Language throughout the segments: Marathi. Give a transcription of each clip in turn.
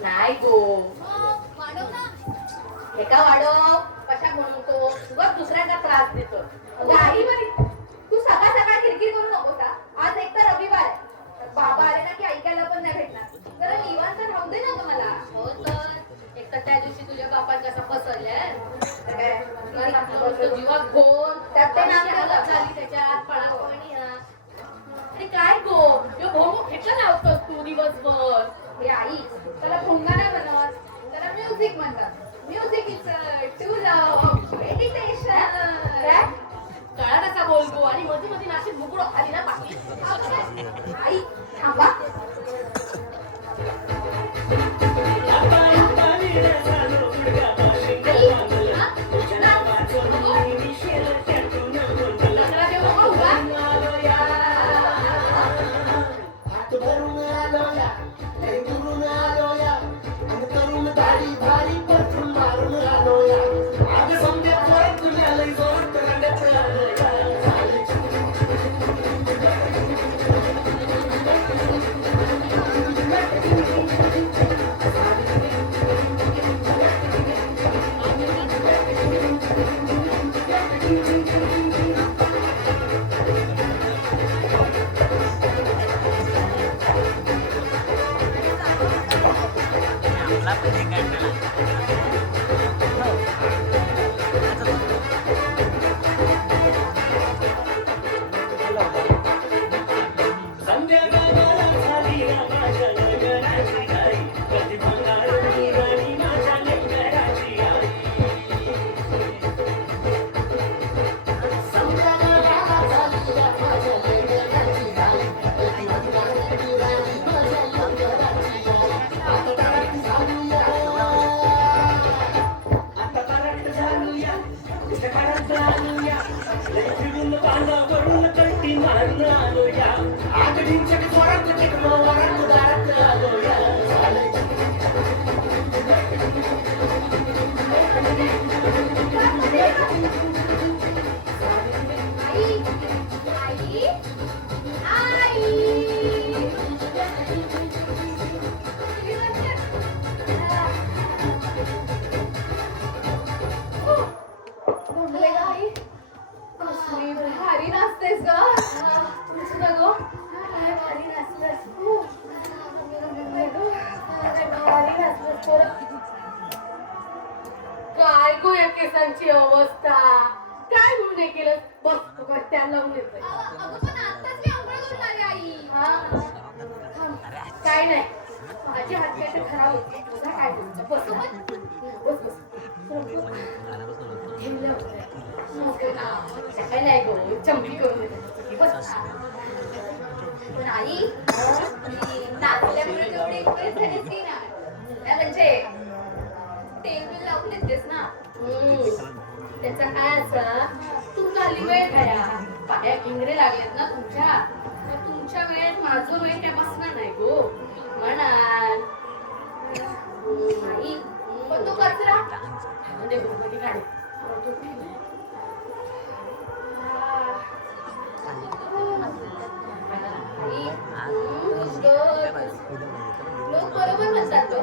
नाही गो वाढव ना एका वाढव कशा म्हणतो उगाच दुसऱ्याला त्रास देतो. आई बरी तू सकाळ सकाळ किरकिर करू नको का. आज एक तर रविवार आहे. बाबा आले ना की ऐकायला पण नाही भेटणार. जरा निवांत राहू दे ना ग मला. हो तर एक तर त्या दिवशी तुझ्या बापान कसा फसवलंय जीवात घोर त्यात ते नाक झाली त्याच्यात पळापळी आणि काय गो यो भोमो खेटला लावतोस तू दिवसभर. हे आई त्याला भोंगा नाही बनवत त्याला म्युझिक म्हणतात. Music is to love meditation. काळा कसा बोलतो आणि मध्ये मध्ये नाशिक मुकुड आली ना बाकी. आई थांबा काय गो या केसांची अवस्था. काय म्हणून हे केलं बस त्याला लावून येतोय. काय नाही माझी हात काय खराब होते तुझा काय बोलतो. बस बस बस काय नाही गो चमकी करून देते बस. पण आई नाचल्यामुळे तेवढी झाली ना म्हणजे टेबल लावून देतेस ना. त्याचा काय असा तू झाली वेळ खाया पाया किंगरे लागलेत ना तुमच्या. तुमच्या वेळेत माझं वेळ काय बसणार नाही गो म्हणा. आई पण तो कचरा म्हणजे गोपती काढे लोक बरोबर म्हणतात तो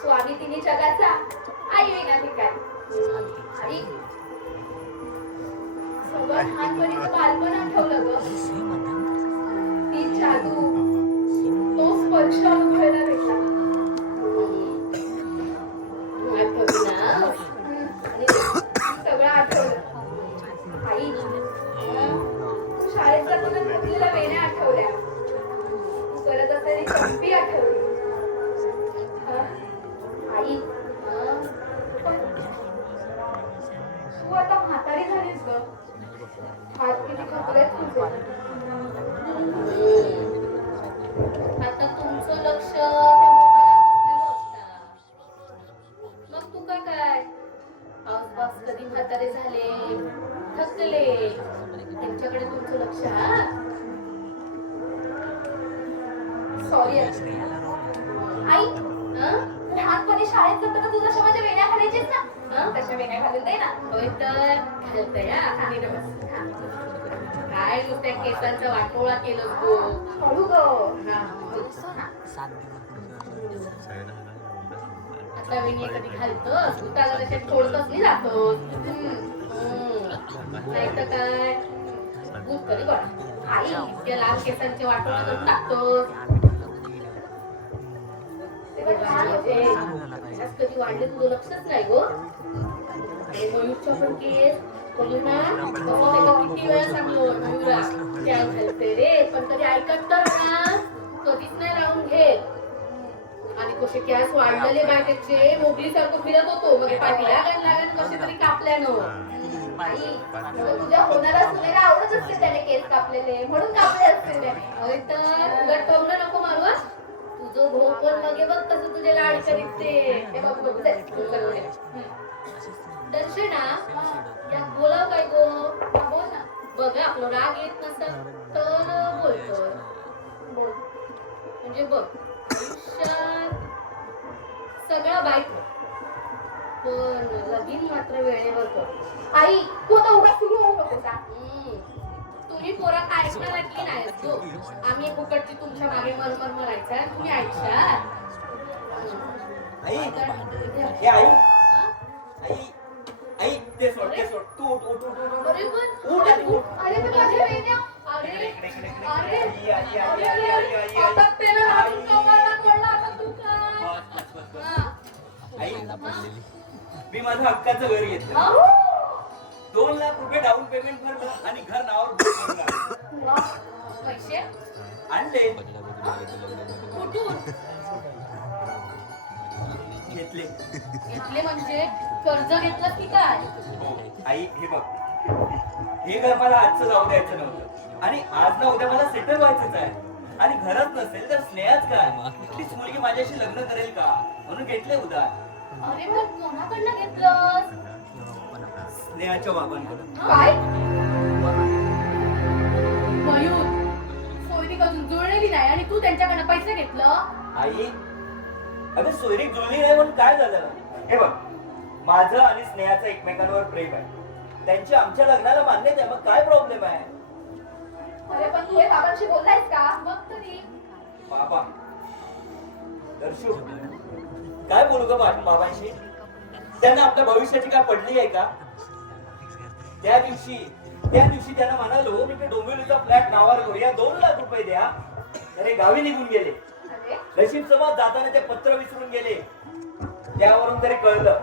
स्वामी तिन्ही जगाचा आई वेगळा ठिकाणी. आई सगळं लहानपणीचं बालपण आठवलं ग. ती जादू तो स्पर्श अनुभवायला भेटला. आणि सगळं आठवलं. आई तू शाळेत जाताना घातलेल्या वेण्या आठवल्या. करत असलेली चंपी आठवली. आई तू आता म्हातारी झालीस ग. हात किती खपलेत तुझे. आता तुमचं लक्ष सॉरी आई. लहानपणी शाळेत जाताना तू जशा माझ्या वेण्या घालायचीस ना, तशा वेण्या घालून दे ना. होय तर घालतोय. काय नुसत्या केसांचा वाटोळा केलं गो. हळू ग. आता वेणी कधी घालतोस तू, त्याला तशा सोडतच नाही जातोस. नाही तर काय खूप कधी बघ आई इतक्या लांब केसांचे वाटोळा करून टाकतोस. कधी वाढले तुझं लक्षच नाही गो. मयूरच्या पण केस किती वेळा सांगलो मयूरा त्या घालते रे, पण कधी ऐकत तर ना कधीच नाही लावून घेत. आणि कसे केस वाढलेले बाय त्याचे मोगली सारखं फिरत होतो. मग पाठीला लागण कसे तरी कापल्यानं. आई तुझ्या होणारा सुनेला आवडत असते त्याने केस कापलेले म्हणून कापले असते त्याने. होय तर उलट टोमणं नको मारू. तुझं भोपण मगे बघ कसं तुझे लाड करीत ते बघ बघ. दर्शना या बोलाव काय गो. बोल ना. बघ आपलं राग येत नसत तर बोलतो. बोल म्हणजे बघ आयुष्यात सगळा बायको पण लगीन मात्र वेळेवर कर. आई तू आता उगा सुरू होऊ नको का. तुम्ही पोरा काय ऐकणार ऐकली नाही गो. आम्ही फुकटची तुमच्या मागे मरमर मरायचा आणि तुम्ही ऐकशाल. आई हे आई आई आई ते सोड ते सोड. तू उठ उठ उठ उठ. अरे पण अरे पण माझ्या वेण्या. अरे अरे अरे आता त्याला हातून कमळला पडला. आता तू का आई मी माझं हक्काचं घर घेतलं. 2 लाख रुपये डाऊन पेमेंट भरलं आणि घर नावावर भरलं. पैसे आणले कुठून घेतले. घेतले म्हणजे कर्ज घेतलं की काय. हो आई हे बघ हे घर मला आजचं जाऊ द्यायचं नव्हतं आणि आज ना उद्या मला सेटल व्हायचंच आहे. आणि घरच नसेल तर स्नेहाच काय कुठलीच मुलगी माझ्याशी लग्न करेल का म्हणून घेतले उधार. अरे पण कोणाकडनं घेतलंस. स्नेहाच्या बाबांकडून. काय मयूर सोयरीक अजून जुळलेली नाही आणि तू त्यांच्याकडनं पैसे घेतलं. आई अगं सोयरीक जुळली नाही म्हणून काय झालं. हे बघ माझं आणि स्नेहाचं एकमेकांवर प्रेम आहे. त्यांची आमच्या लग्नाला मान्यता आहे. मग काय प्रॉब्लेम आहे. अरे पण तू हे बाबांशी बोललायस का. बघ तरी बाबा दर्शू काय बोलू ग बाबांशी. त्यांना आपल्या भविष्याची काय पडली आहे का. त्या दिवशी त्यांना म्हणालो मी ते डोंबिवलीचा फ्लॅट नावावर करूया 2 लाख रुपये द्या. अरे गावी निघून गेले. नशीब समाज जाताना ते पत्र विसरून गेले. त्यावरून तरी कळलं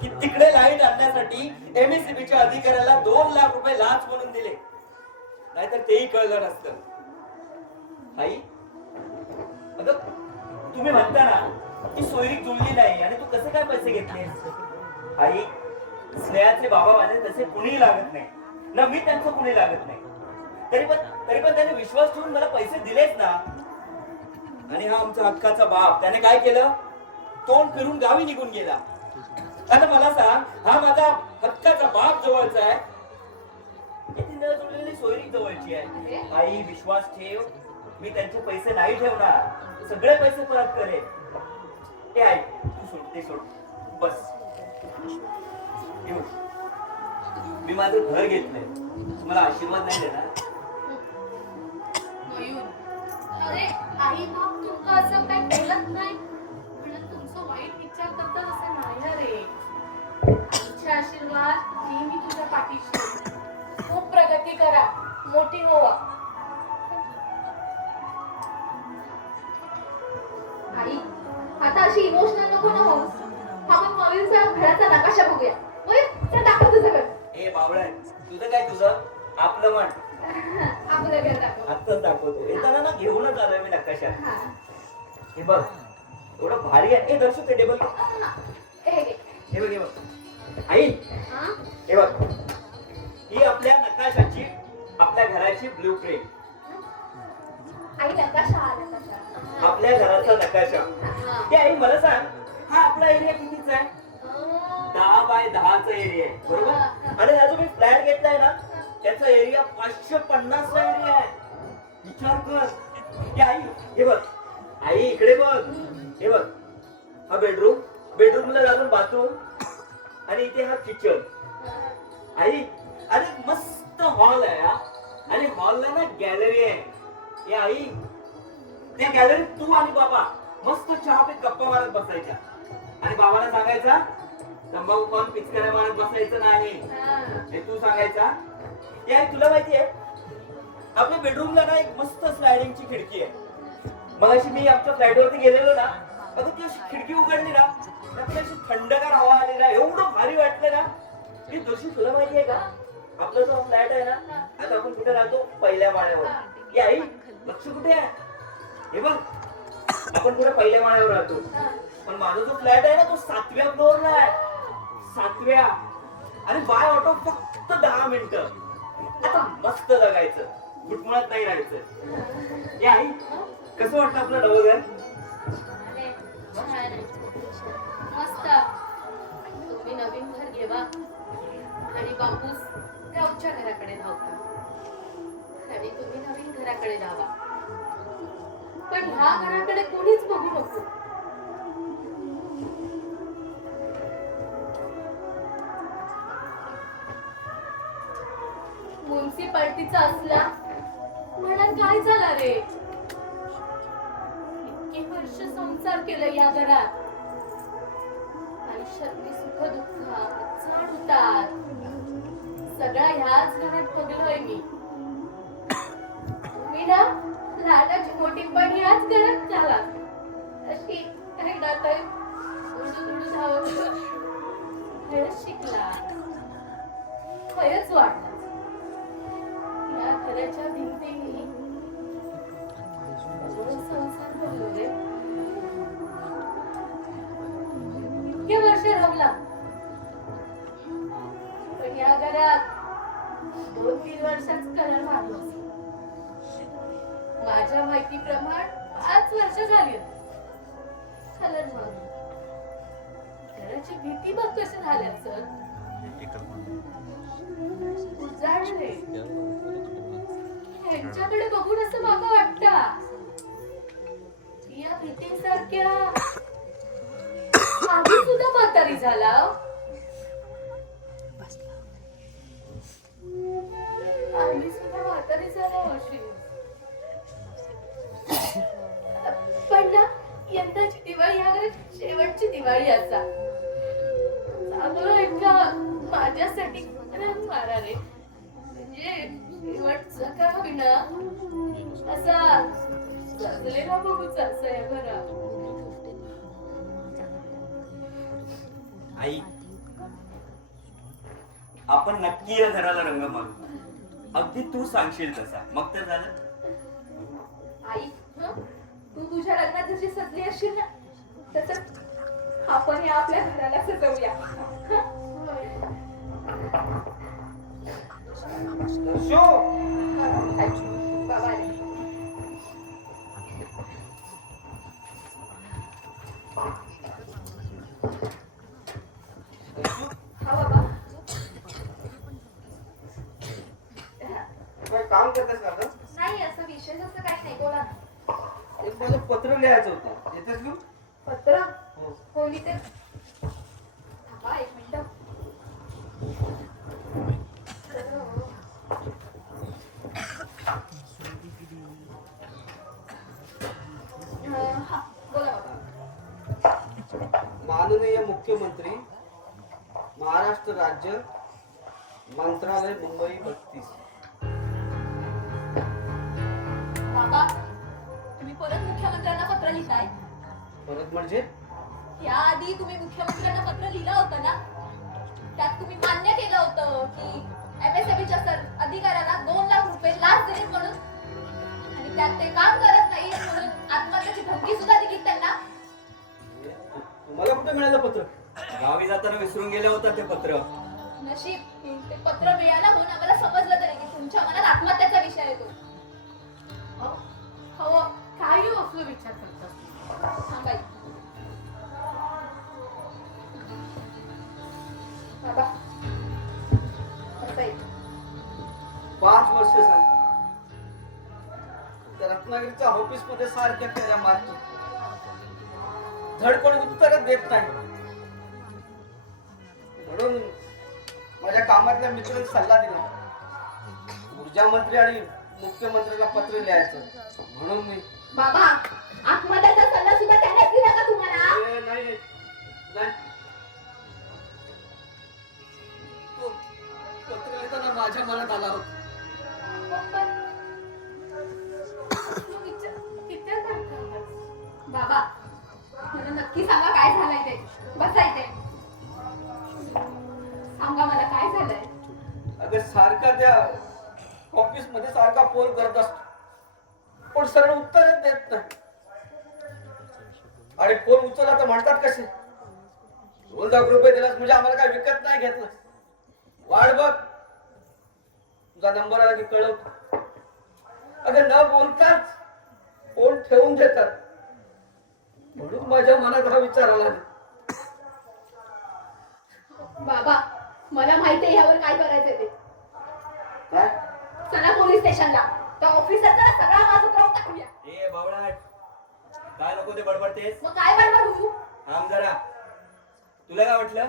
की तिकडे लाईट आणण्यासाठी एमएससीबीच्या अधिकाऱ्याला 2 लाख रुपये लाच म्हणून दिले. नाहीतर तेही कळलं नसतं. आई अगं तुम्ही म्हणता ना की सोयरीक जुळली नाही आणि तू कसे काय पैसे घेतले. आई स्नेहाचे बाबा माझे तसे कुणीही लागत नाही ना मी त्यांचं कुणी लागत नाही. तरी पण त्याने विश्वास ठेवून मला पैसे दिलेच ना. आणि हा आमचा हक्काचा बाप त्याने काय केलं तोंड फिरून गावी निघून गेला. आता मला सांग हा माझा हक्काचा बाप जवळचा आहे किती न जुळलेली सोयरीक जवळची आहे. आई विश्वास ठेव मी त्यांचे पैसे नाही ठेवणार. सगळे पैसे परत करेन. ते आई तू सोड ते सोड बस. मी माझं घर घेतलंय. तुम्हाला आशीर्वाद नाही देणार. मयूर अरे आई बाप तुमका असं काही बोलत नाही म्हणून तुमचं वाईट विचार करतात असं नाही ना रे. आमचे आशीर्वाद नेहमी तुझ्या पाठीशी. खूप प्रगती करा मोठी व्हावा. आई आता अशी इमोशनल नको ना होस. आपण मयूरचा घराचा नकाशा बघूया. मयूर दाखव तुझं घर. ए बावळा तुझं काय तुझं आपलं म्हण. आपलं घर दाखव. आत्ताच दाखवतो. येताना ना घेऊनच आलोय मी नकाशा. हे बघ एवढं भारी आहे. दर्शक ते टेबल हे बघ आई हे बघ ही आपल्या नकाशाची आपल्या घराची ब्लू प्रिंट. आई नकाशा आपल्या घराचा नकाशा. ते आई मला सांग हा आपला एरिया कितीचा आहे. 10 बाय 10चा एरिया आहे बरोबर. आणि हा जो मी फ्लॅट घेतलाय ना त्याचा एरिया 550चा एरिया आहे. विचार कर. आई हे बघ आई इकडे बघ. हे बघ हा बेडरूमला लागून बाथरूम आणि इथे हा किचन. आई अरे मस्त हॉल आहे हा. आणि हॉलला ना गॅलरी आहे. हे आई त्या गॅलरीत तू आणि बाबा मस्त चहा पे गप्पा मारत बसायच्या आणि बाबाला सांगायचा तंबाखू खाऊन पिचकाऱ्या मारत बसायचं नाही हे तू सांगायचा. हे आई तुला माहिती आहे आपल्या बेडरूमला ना एक मस्त स्लायडिंगची खिडकी आहे. मग अशी मी आमच्या फ्लॅट वरती गेलेलो ना अगं ती अशी खिडकी उघडली ना त्यातून अशी थंडगार हवा आली ना एवढं भारी वाटलं ना की दोषी तुला माहिती आहे का आपला जो फ्लॅट आहे ना आता आपण कुठे राहतो पहिल्या माळ्यावर. हे आई लक्ष कुठे आहे. हे बघ आपण कुठे पहिल्या माळ्यावर राहतो पण माझा जो फ्लॅट आहे ना तो 7व्या फ्लोअरला आहे. 7व्या आणि बाय ऑटो फक्त 10 मिनिटं. आता मस्त जगायचं गुटमुळात नाही राहायचं. हे आई कसं वाटतं आपलं नवं घर. मस्त. तुम्ही नवीन घर घेवा आणि बापूस गावच्या घराकडे धावता आणि तुम्ही नवीन घराकडे जावा. पण ह्या घराकडे कोणीच बघू नको. म्युन्सिपाल्टीचा असला म्हणा काय झाला रे. इतकी वर्ष संसार केलं या घरात. आयुष्यातली सुख दुःख चढ उतार सगळा ह्याच घरात बघलोय मी. मी ना लहानाची मोठी पण ह्याच घरात झाला. अशी एकदा तर धुडू धावत खरंच शिकला खरंच वाटलं. या घराच्या भिंतीने संसार बोललो रे. इतके वर्ष रमला पण या घरात 2-3 वर्षाच कलर मारलो. माझ्या माहितीप्रमाणे 5 वर्ष झाली कलर मारून. घराची भीती बघ कशी झाल्या सर उजाडले. ह्यांच्याकडे बघून असं मागं वाटतं या भीतीसारख्या आधी सुद्धा म्हातारी झाला. आम्ही सुद्धा म्हातारी झाला अशी. पण ना यंदाची दिवाळी ह्या घरात शेवटची दिवाळी असा. चांगलं एकदा माझ्यासाठी रंग मारा रे. म्हणजे शेवटचा का होईना असा सजलेला बघूचा असा या घरात. आई आपण नक्की या घराला रंग मारू. अगदी तू सांगशील तसा मग तर झालं. आई तू तुझ्या लग्नात जशी सजली असशील ना तसं आपण या आपल्या घराला सजवूया. बाबा हा बाबा काम करतेस का आता? नाही असं विशेष असं काही नाही. बोला ना. एक माझं पत्र लिहायचं होतं येतेस घेऊन. पत्र हो. हो लिहिते. थांबा 1 मिनिट. बोला बाबा. माननीय मुख्यमंत्री महाराष्ट्र राज्य मंत्रालय मुंबई 32. बाबा तुम्ही परत मुख्यमंत्र्यांना पत्र लिहिताय. परत म्हणजे याआधी तुम्ही मुख्यमंत्र्यांना पत्र लिहिलं होतं ना त्यात तुम्ही मान्य केलं होतं की MSMEच्या अधिकाऱ्याला 2 लाख रुपये लाच दिले म्हणून आणि त्यात ते काम करत नाही म्हणून आत्महत्येची धमकी सुद्धा दिली त्यांना. तुम्हाला कुठे मिळालं पत्र. गावी जाताना विसरून गेलं होतं ते पत्र. नशीब ते पत्र मिळालं म्हणून आम्हाला समजलं तरी की तुमच्या मनात आत्महत्याचा विषय येतो. हो काही असलो विचार करतात सांगाय. बाबा 5 वर्ष झाली. त्या रत्नागिरीचा ऑफिस मध्ये सारख्या फेऱ्या मारतो, धड कोणी उत्तरच देत नाही. म्हणून माझ्या कामातल्या मित्रांनी सल्ला दिला, ऊर्जा मंत्री आणि मुख्यमंत्र्याला पत्र लिहायचं. म्हणून मी बाबा आत्महत्याचा सल्ला सुद्धा त्यानेच दिला का तुम्हाला? नाही नाही, तो पत्र लिहिताना माझ्या मनात आला होता. बाबा मला नक्की सांगा काय झालंय ते. बसा इथे, सांगा मला काय झालंय. अगं सारखा त्या ऑफिस मध्ये सारखा फोन करत असतो, पण सरळ उत्तरच देत नाही. आणि फोन उचलला तर म्हणतात कसे, 2 लाख रुपये दिलास म्हणजे आम्हाला काय विकत नाही घेतलं, वाढ बघ, तुझा नंबर आला की कळव. अगं न बोलताच फोन ठेवून देतात. म्हणून माझ्या मनात हा विचार आला. बाबा मला माहितीये ह्यावर काय करायचंय ते. काय चला पोलीस स्टेशनला, त्या ऑफिसरचा सगळा वाज उतरवून टाकूया. ए बावळाट, काय नको ते बडबडतेस? मग काय बनवू? थांब जरा, तुला काय वाटलं?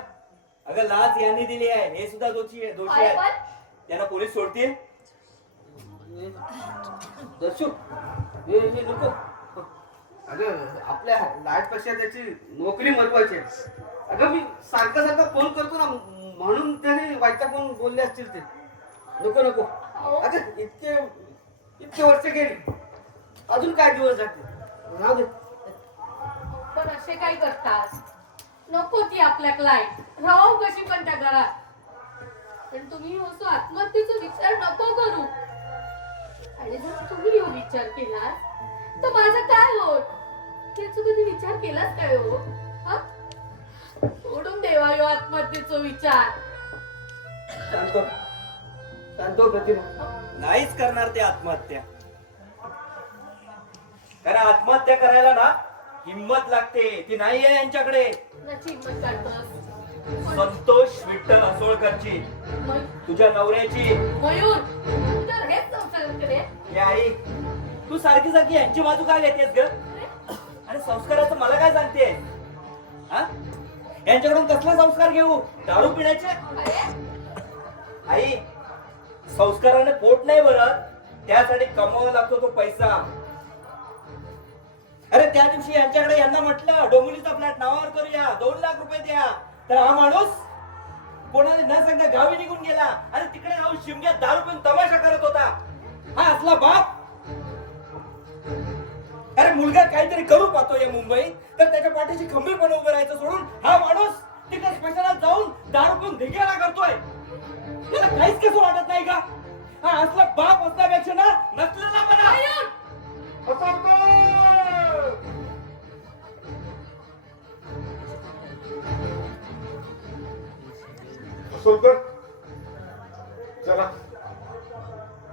अगं लाच यांनी दिली आहे, हे सुद्धा दोषी काय आहेत. पण? त्यांना पोलीस सोडतील? दर्शू हे नको. अगं आपल्या लाट पेक्षा त्याची नोकरी महत्वाची आहे. अगं मी सारखा सारखा फोन करतो ना, म्हणून त्याने वैतागून बोलले असतील ते. नको नको. अगं इतके वर्ष गेली, अजून काय दिवस जाते, राहू दे. पण असे काय करतात? नको ती आपल्या क्लायंट राहू कशी पण त्या घरात. पण तुम्ही असं आत्महत्येचा विचार नको करू. आणि जर तुम्ही यो विचार केलात तर माझं काय होत? त्याचा कधी विचार केलाच काय हो? हा? सोडून देवा यो आत्महत्येचा विचार. शांतो प्रतिमा, नाहीच करणार ते आत्महत्या. कारण आत्महत्या करायला ना हिम्मत लागते, ती नाही आहे यांच्याकडे. नची हिंमत काढतोस. संतोष विठ्ठल असोळकरची, तुझ्या नवऱ्याची. मयूर तू तर हेच संसाराकडे. हे आई, तू सारखी सारखी यांची बाजू काय घेतेस ग? आणि संस्काराचं मला काय सांगते? हा, यांच्याकडून कसला संस्कार घेऊ? दारू पिण्याचे? आई, संस्काराने पोट नाही भरत, त्यासाठी कमवावा लागतो तो पैसा. अरे त्या दिवशी यांच्याकडे यांना म्हटलं डोंबिवलीचा फ्लॅट नावावर करूया, 2 लाख रुपये द्या. तर हा माणूस कोणाला न सांगता गावी निघून गेला आणि तिकडे जाऊन शिमग्यात दारू पिऊन तमाशा करत होता. हा असला बाप? अरे मुलगा काहीतरी करू पाहतो या मुंबईत, तर त्याच्या पाठीशी खंबीरपणे उभं राहायचं सोडून हा माणूस तिकडे स्पेशलात जाऊन दारू पिऊन धिंगाणा करतोय. त्याला काहीच कसं वाटत नाही का? हा असला बाप असण्यापेक्षा ना नसलेला बना. सोलकर, चला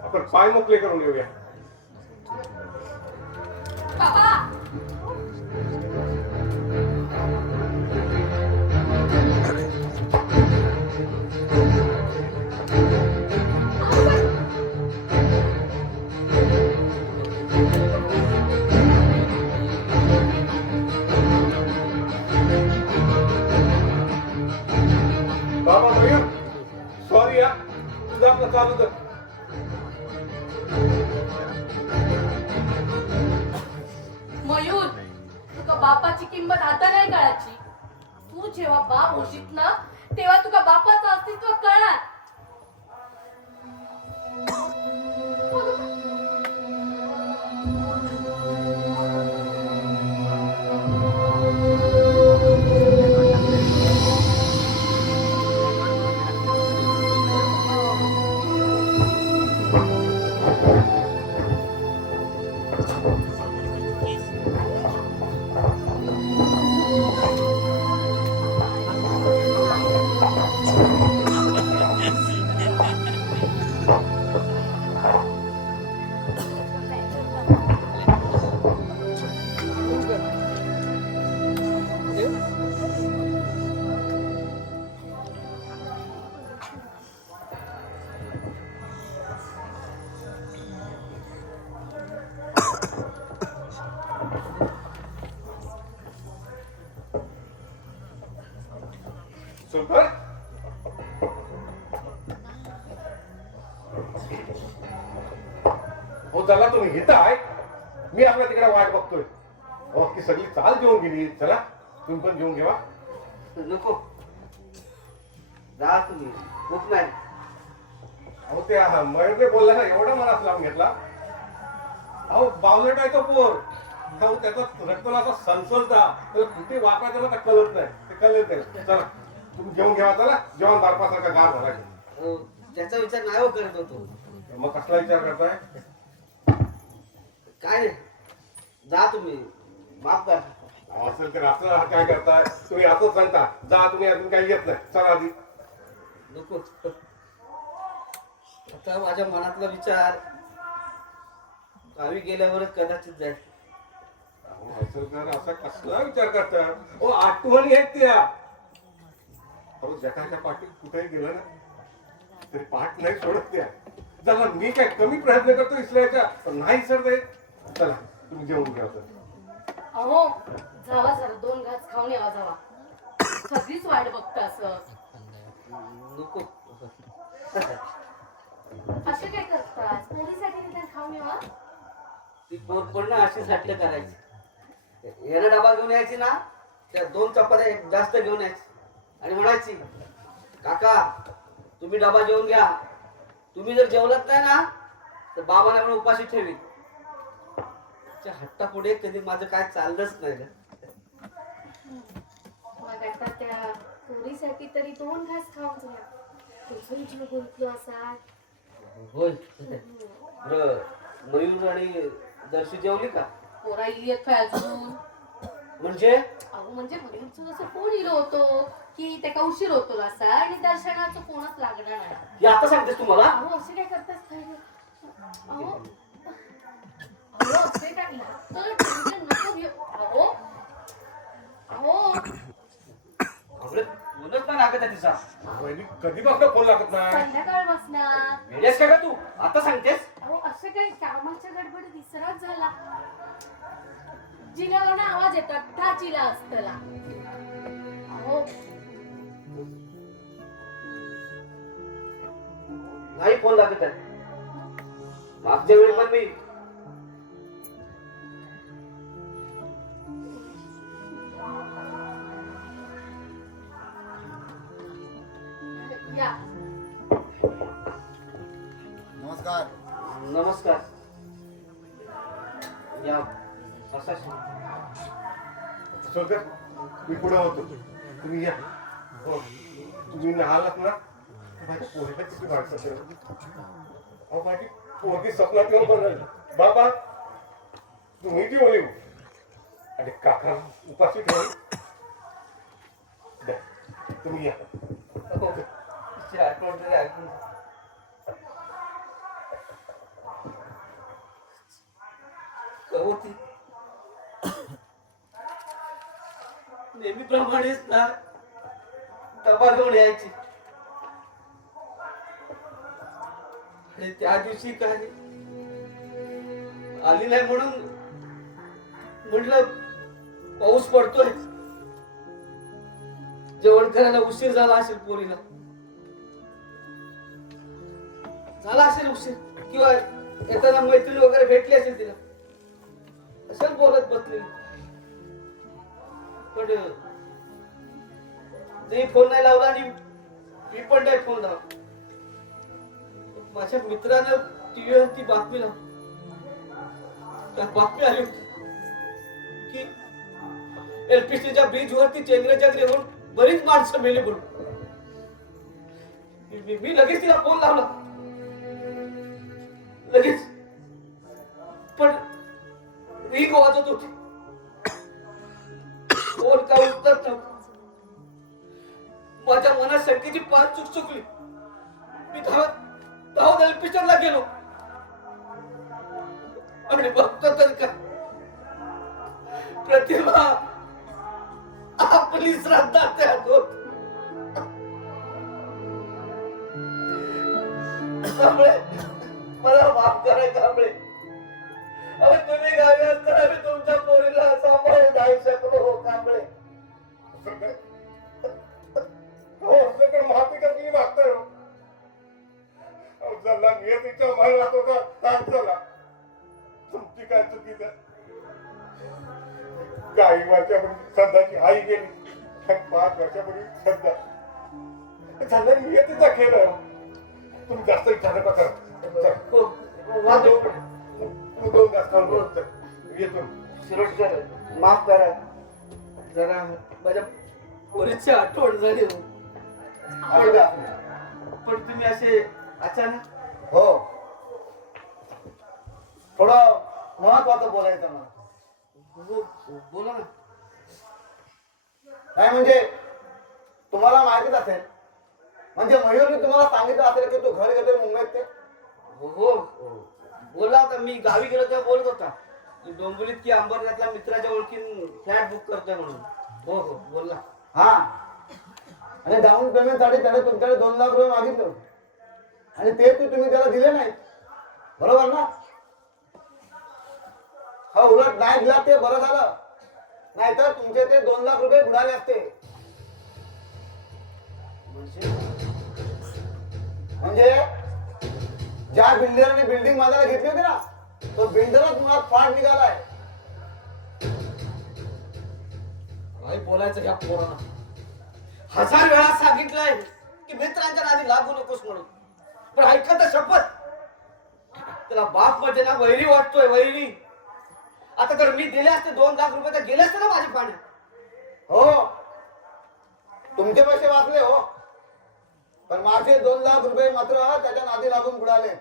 आपण पाय मोकळे करून येऊया. बाबा बाबा मयूर, सॉरी या, तुझं आपलं चालू कर. मयूर तुका बापाची किंमत आता नाही कळायची. तू जेव्हा बाप होशीत ना तेव्हा तुका बापाचं अस्तित्व कळणार. सुपर हो चला तुम्ही इथं आहे मी आपल्या तिकडे वाट बघतोय हो की सगळी चाल जेवून गेली चला तुम्ही पण जेवून घेवा नको जा तुम्ही भूक नाही अहो त्या मयूरने बोलला ना एवढा मनात लावून घेतला अहो बावलट आहे तो पोर अहो त्याचा रक्तनाचा संसलता त्याला कुठे वापरायचं ना कळत नाही ते कळेल त्याला चला तुम्ही जेवून घ्या चला जेवण बारपासारखा गार झाला की. त्याचा विचार नाही हो करत होतो मग कसला विचार करताय काय नाही जा तुम्ही माफ करा असेल तर असं काय करताय तुम्ही असंच सांगता जा तुम्ही अजून काही येत नाही चला आधी नको आता माझ्या मनातला विचार गावी गेल्यावरच कदाचित जाईल अहो, असेल तर असा कसला विचार करता हो आठवणी आहेत त्या अहो जगाच्या पाठीत कुठेही गेलं ना तरी पाठ नाही सोडत त्या चला मी काय कमी प्रयत्न करतो इसरायचा पण नाही सर ते चला तुम्ही जेवून घ्या तर अहो जावा जरा 2 घास खाऊन यावा जावा सगळीच वाट बघता असं नको असे काय करतात पोरीसाठी निदान खाऊन यावा ती पोर पण ना अशीच हट्ट करायची यानं डबा घेऊन यायची ना त्या 2 चपात्या जास्त घेऊन यायची आणि म्हणायची काका तुम्ही डबा जेवून घ्या तुम्ही जर जेवलत नाही ना तर बाबाला पण उपाशी ठेवी त्या हट्टापुढे कधी माझं काय चाललंच नाही ग. मग आता त्या पोरीसाठी तरी 2 घास खाऊन घ्या तुझं जीव गुंतलो असा होय बरं मयूर आणि दर्शी जेवली का पोरा इली काय अजून म्हणजे अहो म्हणजे मुलींचं जसं फोन इलो होतो की त्याका उशीर होतो असा आणि दर्शनाचं फोनच लागणार नाही हे आता सांगतेस तुम्हाला अहो असे काय करतास काय अहो अहो असे काय तर टेन्शन नको घेऊ अहो अहो आपलं बोलत नाही लागत आहे तिचा वहिनी कधीपासून फोन लागत नाही संध्याकाळ बसणार वेळेस काय का तू आता सांगतेस अहो असं काही कामाच्या गडबडीत विसराच झाला जिलावरनं आवाज येतात था चिला असतला अहो नाही फोन लागत आहे मागच्या वेळी पण मी या नमस्कार नमस्कार या असा सोडकर मी पुढे होतो तुम्ही या हो तुम्ही आलात ना माझ्या पोरीला किती वाटत असेल अहो माझी पोरगी स्वप्नात येऊन बनल बाबा तुम्ही जेवली आणि काका उपाशी ठेवली द्या, तुम्ही या तिची आठवण तरी ऐकून होती नेहमीप्रमाणेच ना डबा घेऊन यायची आणि त्या दिवशी काय आली नाही म्हणून म्हटलं पाऊस पडतोय जेवण करायला उशीर झाला असेल पोरीला झाला असेल उशीर किंवा येताना मैत्रीण वगैरे भेटली असेल तिला असेल बोलत बसलेली पण ते फोन नाही लावला आणि मी पण नाही फोन लावला माझ्या मित्रानं टीव्हीवर ती बातमी लावली त्यात बातमी आली होती की एलपीसीच्या ब्रिज वरती चेंगरेचेंगरे होऊन बरीच माणसं मेली म्हणून मी लगेच तिला फोन लावला लगेच पण रिंग वाजत होती फोन का उत्तर नव्हतं माझ्या मनात शंकेची पार चुकली मी धावत एलपीसीला गेलो आणि बघतो तर का प्रतिभा आपली श्रद्धा त्यात होत मला माफ करा कांबळे अरे तुम्ही गावी असताना मी तुमच्या पोरीला सांभाळून नाही शकलो हो कांबळे हो काही वर्षापूर्वी श्रद्धाची आई गेली. 5 वर्षापूर्वी श्रद्धा. झालं नियतीचा खेळ आहे. तुम्ही जास्त विचार नका करा. हो, वाजव. तू 2 तास थांबलो. येतो. शिरोडकर, माफ करा. जरा माझ्या पोरीची आठवण झाली हो. ऐका. पण तुम्ही असे अचानक. हो, थोडं महत्वाचं बोलायचं मला. हो, बोला ना. नाही म्हणजे तुम्हाला माहितीच असेल, म्हणजे मयूरने तुम्हाला सांगितलं असेल की तू घर गेलोय मुंबईत ते. हो, बोला होता. मी गावी गेलो तेव्हा बोलत होता की डोंबिवलीत की अंबरनाथला मित्राच्या ओळखीन फ्लॅट बुक करतोय म्हणून. हो हो, बोलला. हा, आणि डाऊन पेमेंट साठी त्याने तुमच्याकडे 2 लाख रुपये मागितले होते आणि ते तुम्ही त्याला दिले नाही, बरोबर ना? हा, उलट नाही दिला ते बरं झालं, नाहीतर तुमचे ते 2 लाख रुपये बुडाले असते. म्हणजे ज्या बिल्डरने बिल्डिंग बांधायला घेतली होती ना, तो बिल्डरच मुळात फ्रॉड निघालाय. काय बोलायचं ह्या पोरांना. 1000 वेळा सांगितलंय की मित्रांच्या नादी लागू नकोस म्हणून, पण ऐकत शपथ. त्याला बाप म्हणजे ना वैरी वाटतोय, वैरी. आता जर मी दिले असते 2 लाख रुपये तर गेले असते ना माझे पाण्यात. हो, तुमचे पैसे वाचले हो, पण माझे 2 लाख रुपये मात्र त्याच्या नादी लागून बुडाले.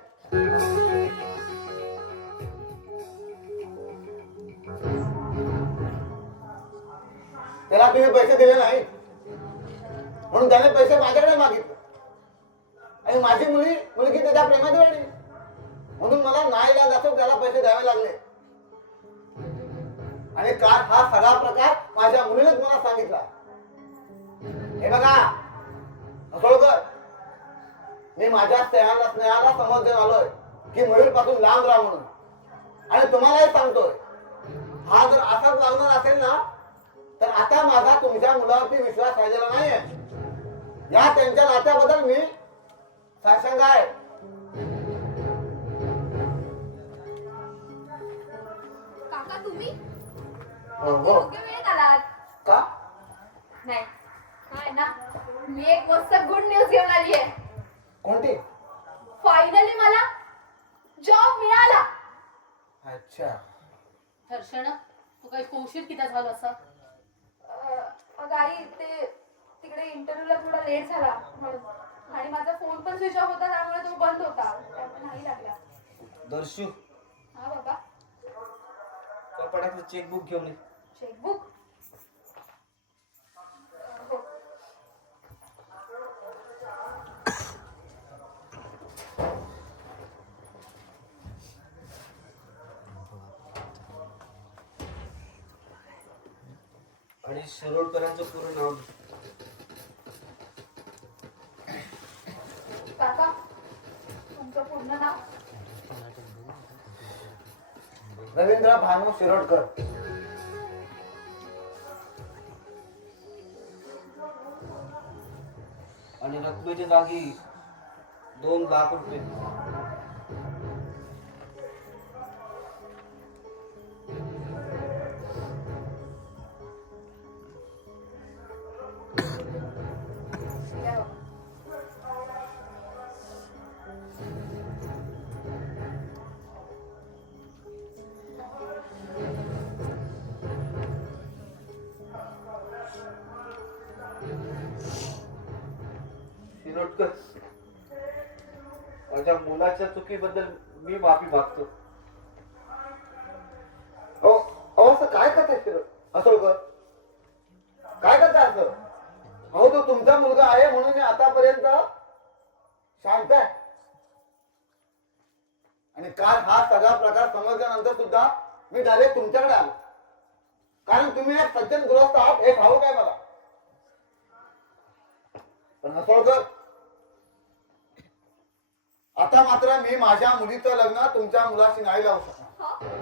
त्याला तुम्ही पैसे दिले नाही म्हणून त्याने पैसे माझ्याकडे मागितले आणि माझी मुलगी त्याच्या प्रेमात वेळी म्हणून मला नाईलाज असो त्याला पैसे द्यावे लागले. आणि काल हा सगळा प्रकार माझ्या मुलीनेच मला सांगितला. हे बघा असोळकर, मी माझ्या स्नेहाला समज देऊन आलोय की मयूर पासून लांब राहा म्हणून. आणि तुम्हालाही सांगतोय, हा जर असाच वागणार असेल ना तर आता माझा तुमच्या मुलावरती विश्वास राहिलेला नाहीये. या त्यांच्या नात्याबद्दल मी साशंक आहे. काका तुम्ही हो. योग्य वेळेत आलात. का? नाही काय ना, मी एक मस्त गुड न्यूज घेऊन आली आहे. कोणती? फायनली मला जॉब मिळाला. अच्छा. दर्शन, तू काही उशीर किती झाला असा? आई ते तिकडे इंटरव्ह्यूला थोडा लेट झाला म्हणून, आणि माझा फोन पण स्विच ऑफ होता त्यामुळे तो बंद होता, त्यामुळे नाही लागला. दर्शू, हा बाबा. कपाटातलं चेकबुक घेऊन ये. चेकबुक? हो. आणि शिरोडकरांचं पूर्ण नाव. काका, तुमचं पूर्ण नाव? रवींद्र भानू शिरोडकर. आणि रकमेच्या जागी 2 लाख रुपये. शिरोडकर, माझ्या मुलाच्या चुकीबद्दल मी माफी मागतो. अहो असं काय करताय असोळकर? काय करताय असं? अहो तो तुमचा मुलगा आहे म्हणून मी आतापर्यंत शांत आहे. आणि काल हा सगळा प्रकार समजल्यानंतर सुद्धा मी डायरेक्ट तुमच्याकडे आलो, कारण तुम्ही एक सज्जन गृहस्थ आहात हे ठाऊक आहे मला. पण असोळकर, आता मात्र मी माझ्या मुलीचं लग्न तुमच्या मुलाशी नाही लावू शकणार.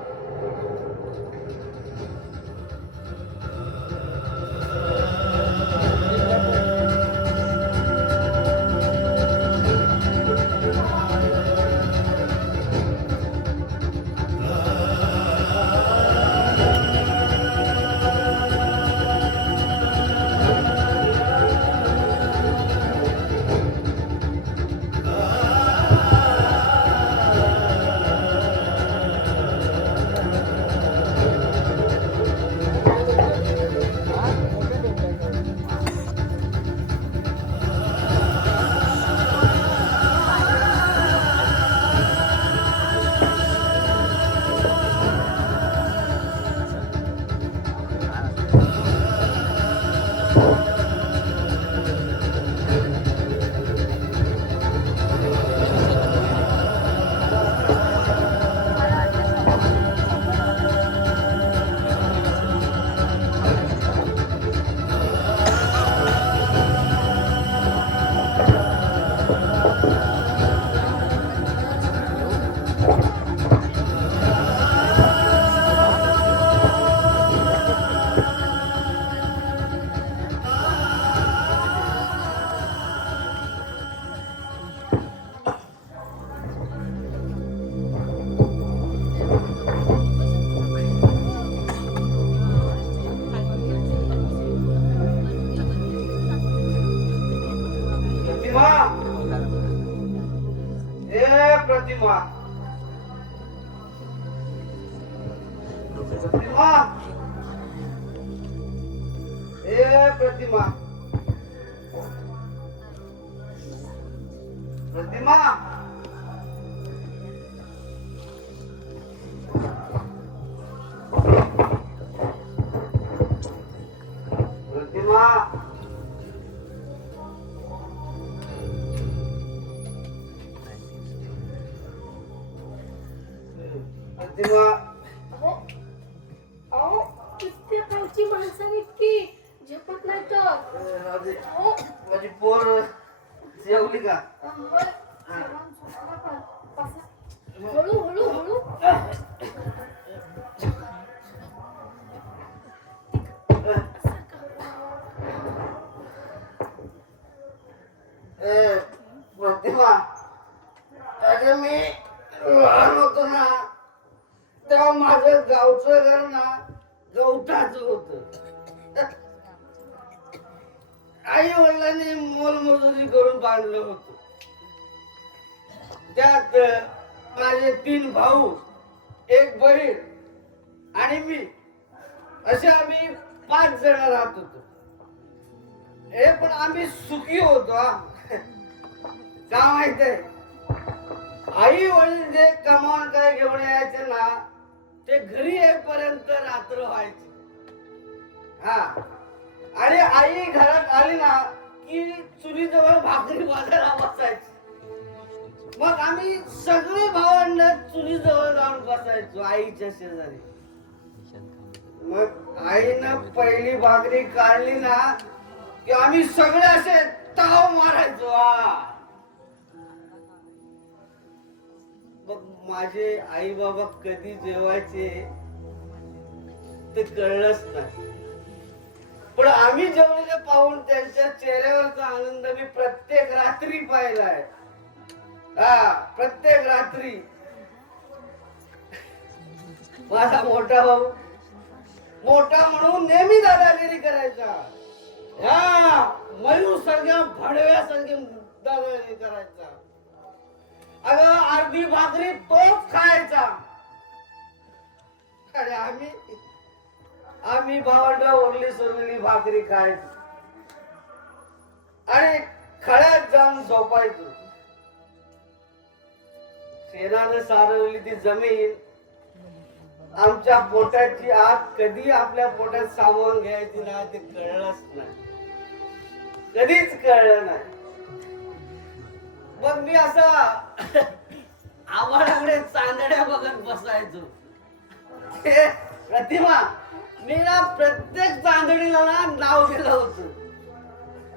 प्रतिमा प्रतिमा ए प्रतिमा प्रतिमा प्रतिमा प्रतिमा अहो अहो किती खायची माणसाने इतकी झेपत नाही तर अहो माझी पोर जेवली का बरं. बसा. हळू हळू हळू प्रतिमा अगं मी लहान होतो ना तेव्हा माझं गावचं घर ना गवठाच होत आई वडिलांनी मोलमजुरी करून बांधलं होतं त्यात माझे 3 भाऊ 1 बहीण आणि मी असे आम्ही 5 जण राहत होतो हे पण आम्ही सुखी होतो हा. का माहितीये आई वडील जे कमावून काय घेऊन यायचे ना ते घरी येईपर्यंत रात्र व्हायची हा आणि आई घरात आली ना की चुलीजवळ भाकरी बाजारा बसायची मग आम्ही सगळे भावंड चुलीजवळ जाऊन बसायचो आईच्या शेजारी मग आईनं पहिली भाकरी काढली ना की आम्ही सगळे असे ताव मारायचो मग माझे आई बाबा कधी जेवायचे ते कळलंच नाही पण आम्ही जेवलेले पाहून त्यांच्या चेहऱ्यावरचा आनंद मी प्रत्येक रात्री पाहिलाय हा प्रत्येक रात्री माझा मोठा भाऊ मोठा म्हणून नेहमी दादागिरी करायचा हा मयूर सारख्या भडव्यासारखे दादागिरी करायचा अगं अर्धी भाकरी तोच खायचा आणि आम्ही भावंड उरली सुरलेली भाकरी खायचो आणि खळ्यात जाऊन झोपायचो शेणानं सारवली ती जमीन आमच्या पोटाची आत कधी आपल्या पोटात सामावून घ्यायची ना ते कळलंच नाही कधीच कळलं नाही मग मी असा आवाडाकडे चांदड्या बघत बसायचो प्रतिमा मी ना प्रत्येक चांदणीला ना नाव दिलं होतं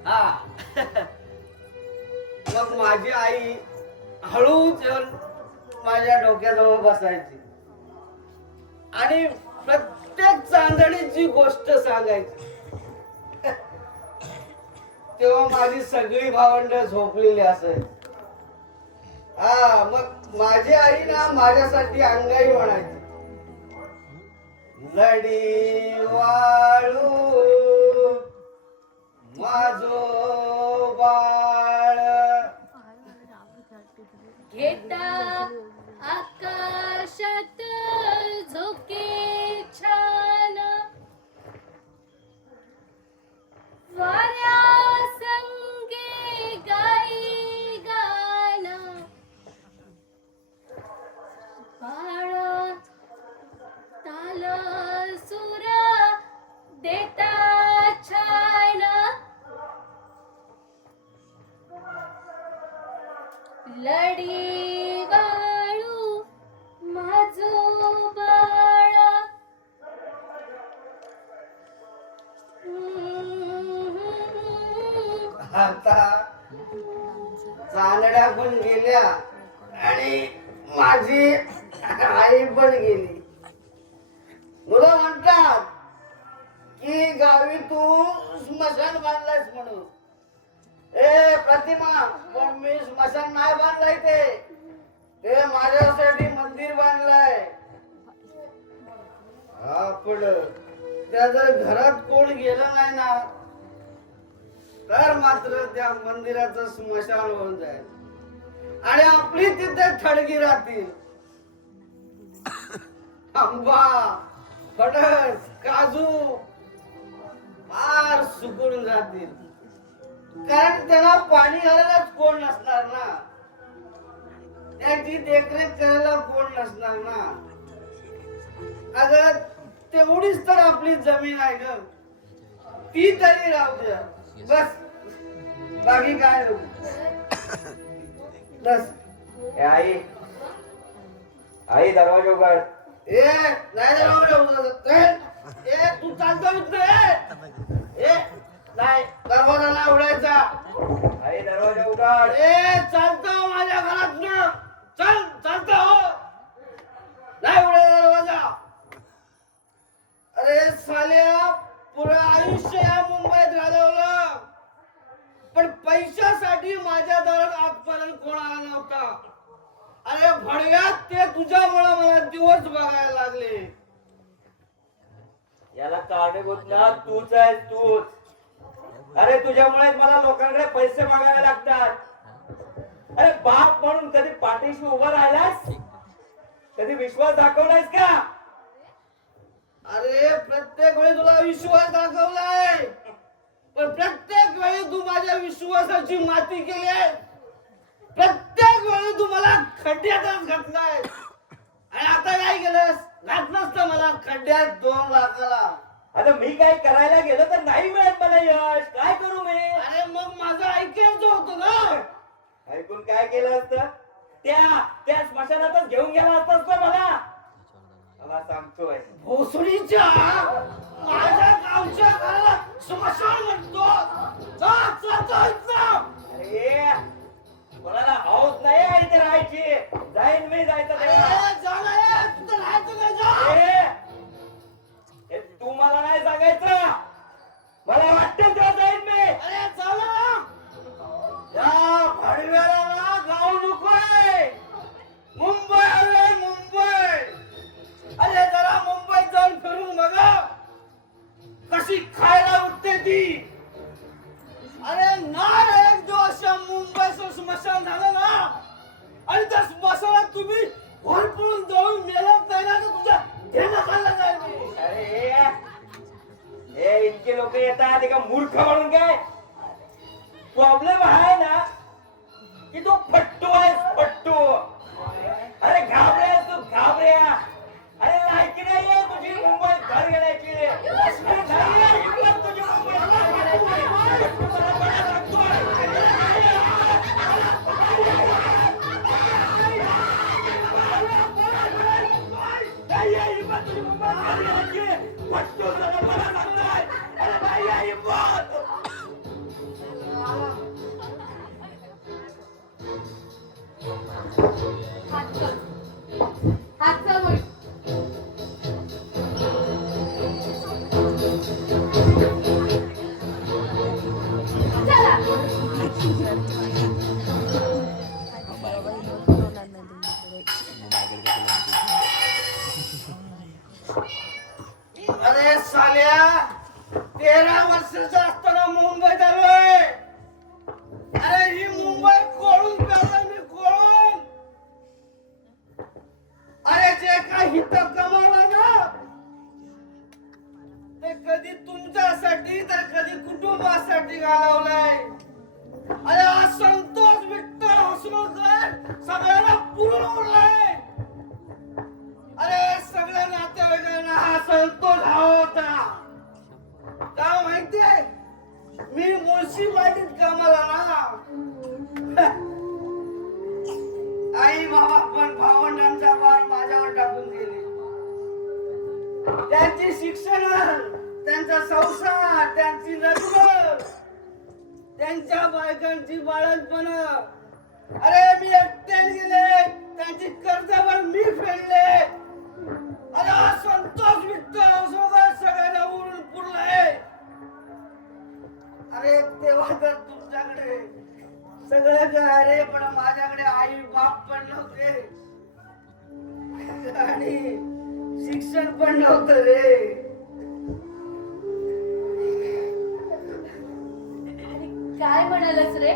हा मग माझी आई हळूच येऊन माझ्या डोक्याजवळ बसायची आणि प्रत्येक चांदणीची गोष्ट सांगायची तेव्हा माझी सगळी भावंड झोपलेली असायची हा मग माझी आई ना माझ्यासाठी अंगाई म्हणायची लडी वाळू माझो बाळ घेता आकाशात झोके छान वाऱ्या संगे गाई गाण बाळ ताल सुर देता छान लडी वाळू माझो बाळ आता चांदड्या पण गेल्या आणि माझी आई पण गेली मुलं म्हणतात की गावी तू स्मशान बांधलायस म्हणून ए प्रतिमा पण मी स्मशान नाही बांधलाय ते माझ्यासाठी मंदिर बांधलंय हा पण त्या जर घरात कोण गेलं नाही ना तर मात्र त्या मंदिराचं स्मशान होऊन जाईल आणि आपली तिथे थडगी राहतील. आंबा, फणस, काजू फार सुकून जातील, कारण त्याला पाणी घालायलाच कोण नसणार ना, त्याची देखरेख करायला कोण नसणार ना. अगं तेवढीच तर आपली जमीन आहे ग, ती तरी राहू द्या बस, बाकी काय नको. बस. ए आई, आई दरवाजा उघड. ए नाही तू चालतो नाही, दरवाजा नाही उघडायचा. आई दरवाजा उघड. चालतो माझ्या घरात ना, चालतो नाही उघडायचा दरवाजा. अरे साल्या, पुरं आयुष्य या मुंबईत घालवलं, पण पैशासाठी माझ्या दारात आजपर्यंत कोण आला नव्हता. अरे भडव्यात ते तुझ्यामुळे मला दिवस बघायला लागले. याला कारणीभूत ना तूच आहेस, तूच. अरे तुझ्यामुळेच मला लोकांकडे पैसे मागावे लागतात. अरे बाप म्हणून कधी पाठीशी उभा राहिलास? कधी विश्वास दाखवलायस का? अरे प्रत्येक वेळी तुला विश्वास दाखवलाय, पण प्रत्येक वेळी तू माझ्या विश्वासाची माती केली. प्रत्येक वेळी तू मला खड्ड्यातच घातलाय, आणि आता काय केलंस? घातलंस तर मला खड्ड्यात 2 लाखाला. आता मी काय करायला गेलो तर नाही मिळत मला यश. काय करू मी? अरे मग माझं ऐकायचं होतं ना. ऐकून काय केलं असतं? त्या स्मशानातच घेऊन गेला असतास ना मला. मला सांगतोय भोसडीच्या माझ्या गावच्या घराला स्मशान म्हणतो. अरे कोणाला हौस नाही आहे इथे राहायची. जाईन मी, जायचं तेव्हा. तू मला नाही सांगायचं, मला वाटतं तेव्हा जाईन मी. अरे चला, या भडव्याला ना गाव नकोय. मुंबई आलोय, मुंबई. अरे जरा मुंबईत जाऊन फिरून बघा, कशी खायला उठते ती. अरे नार एक दिवस मुंबईचं स्मशान झालं ना, आणि त्या स्मशानात तुम्ही भरपूर जाऊन मेलात नाही ना, तर तुझ्या घेणं खाल्लं जाईल मी. अरे इतके लोक येतात एका मूर्ख म्हणून काय? प्रॉब्लेम आहे ना की तो फट्टू आहेस, फट्टू. अरे घाबऱ्या तू, घाबऱ्या. अरे लायकी नाहीये तुझी मुंबईत घर घेण्याची. नाहीये हिंमत तुझी मुंबईत घर घेण्याची. मला बळा लागतोय. नाहीये हिंमत तुझी मुंबईत घर घेण्याची. फट्टू तुला बळा लागतोय. अरे नाहीये हिंमत. हात कर, हात कर मोहित. चला. अरे साल्या, 13 वर्षाचा असताना मुंबईत आलोय. अरे ही मुंबई कोळून प्याला मी, कोळून. अरे जे काही हित कमावलं ना, ते कधी तुमच्यासाठी तर कधी कुटुंबासाठी घालवलंय. अरे हा संतोष विठ्ठल हसनोकर सगळ्यांना पुरून उरलाय. अरे सगळ्या नातेवाईकांना हा संतोष हवा होता. का माहितीये, मी मुळशीवाडीत कामाला ना. आई बाबा पण भावंडांचा भार माझ्यावर टाकून गेले. त्यांची शिक्षण, त्यांचा संसार, त्यांची लग्न, त्यांच्या बायकांची बाळणपण, अरे मी एकट्याने गेले. त्यांची कर्जभर मी फेडले. अरे हा संतोष विठ्ठल सगळ्यांना उरून पुरलाय. अरे तेव्हा तर तुमच्याकडे सगळं काय रे, पण माझ्याकडे आई बाप पण नव्हते, आणि शिक्षण पण नव्हतं रे. काय म्हणालच रे?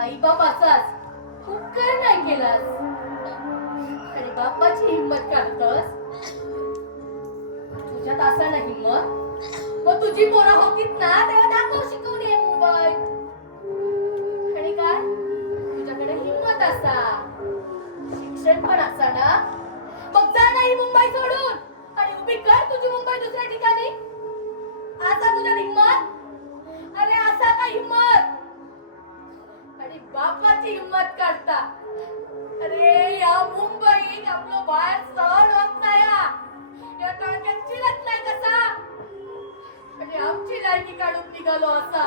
आई बाप असाच, उपकार नाही केलास आणि बापाची हिंमत काढतस. तुझ्यात असा ना हिंमत, मग तुझी पोरं होतीत ना तेव्हा दाखव शिकवली आहे मुंबई. आणि काय तुझ्याकडे हिंमत असा, शिक्षण पण असा ना, मग जा नाही मुंबई सोडून आणि उभी कर तुझी मुंबई दुसऱ्या ठिकाणी. असा तुझ्यात हिंमत? अरे असा का हिंमत? आणि बापाची हिंमत काढता. अरे या मुंबईत आपलं बाहेर सहन होत नाही. या तळक्यात चिरत नाही कसा, आणि आमची लायकी काढून निघालो असा.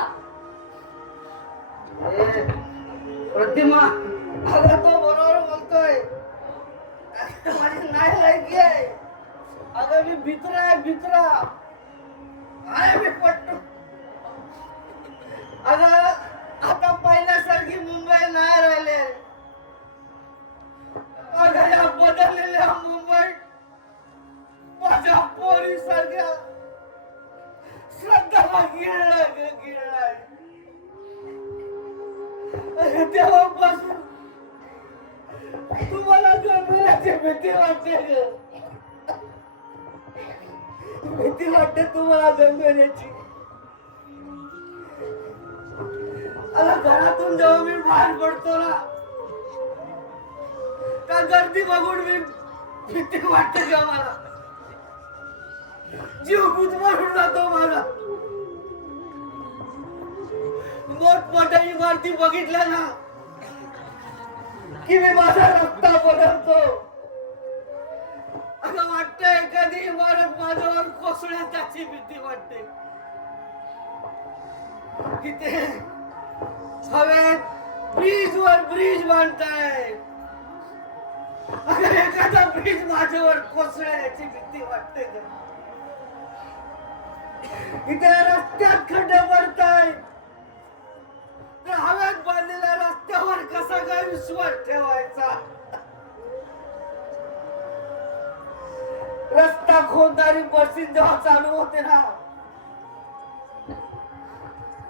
ए, प्रतिमा, अगं तो बरोबर बोलतोय. माझी नाही लायकी आहे. अगं मी भित्रा आहे, भित्रा आहे मी पट्टू. अगं आता पहिल्यासारखी मुंबई नाही राहिले. अगं या बदललेल्या मुंबईत माझ्या पोरी सारख्या श्रद्धाला गिळलाय ग, गिळलाय. तेव्हापासून तुम्हाला गमण्याची भीती वाटते ग. भीती वाटते तुम्हाला गमण्याची. आता घरातून जेव्हा मी बाहेर पडतो ना, त्या गर्दी बघून मी भीती वाटते का मला. जीव गुदमरून जातो माझा. मोठमोठ्या इमारती बघितल्या ना की मी माझा रस्ता बदलतो. असं वाटतं एखादी इमारत माझ्यावर कोसळेल त्याची भीती वाटते. की ते हवेत ब्रिजवर ब्रिज बांधताय. अगर एखादा ब्रिज माझ्यावर कोसळेल याची भीती वाटते. इथे रस्त्यात खड्डे पडताय, तर हवेत बांधलेल्या रस्त्यावर कसा काय विश्वास ठेवायचा. रस्ता खोदणारी मशीन जेव्हा चालू होते ना,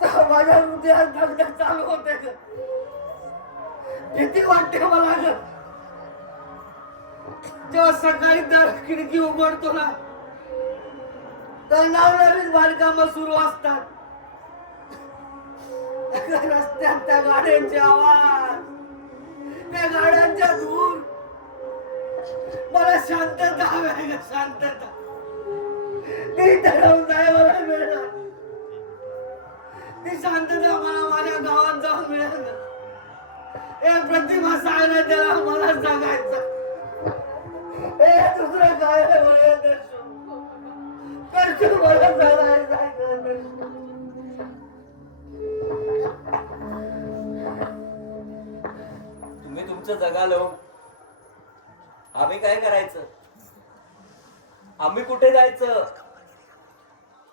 तेव्हा माझ्या हृदयात धगधग चालू होते. भीती वाटते मला ग. जेव्हा सकाळी दार खिडकी उघडतो ना, तर नवनवीन बांधकाम सुरू असतात. रस्त्यात त्या गाड्यांचे आवाज, त्या गाड्यांच्या धूर, मला शांतता हवी आहे, शांतता. ती ठरवून नाही मला मिळणार. ती शांतता मला माझ्या गावात जाऊन मिळेल. ए प्रतिमा सांगणार त्याला मला सांगायचं. ए दुसरं काय करतो मला सांगायचं. तुम्ही तुमचं जगालो, आम्ही काय करायचं? आम्ही कुठे जायचं?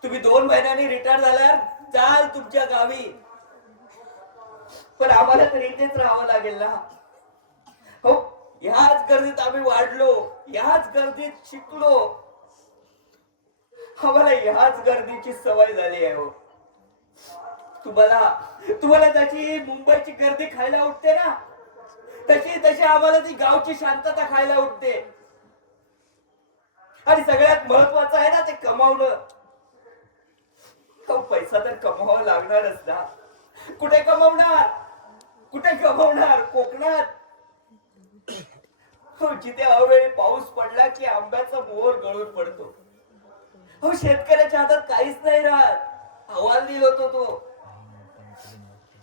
तुम्ही 2 महिन्यांनी रिटायर झाल्यावर चाल तुमच्या गावी, पण आम्हाला तर इथेच राहावं लागेल ना. हो, ह्याच गर्दीत आम्ही वाढलो, ह्याच गर्दीत शिकलो. आम्हाला ह्याच गर्दीची सवय झाली आहे. हो, तुम्हाला त्याची मुंबईची गर्दी खायला उठते ना, तशी आम्हाला ती गावची शांतता खायला उठते. आणि सगळ्यात महत्वाचं आहे ना ते कमावणं. पैसा तर कमवावा लागणारच ना. कुठे कमवणार? कोकणात. हो, जिथे अवेळी पाऊस पडला की आंब्याचा मोहर गळून पडतो. हो, शेतकऱ्याच्या हातात काहीच नाही राहत. अहवाल दिला होतो तो.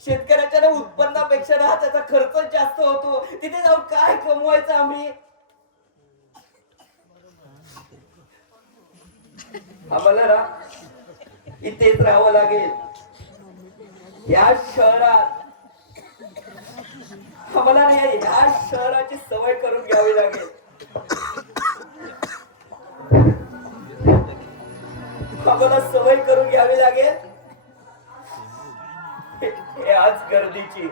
शेतकऱ्याच्या उत्पन्नापेक्षा ना त्याचा खर्च जास्त होतो. तिथे जाऊन काय कमवायचं आम्ही? आम्हाला ना इथेच राहावं लागेल. या शहरात आम्हाला ह्या शहराची सवय करून घ्यावी लागेल. आम्हाला सवय करून घ्यावी लागेल आज गर्दीची.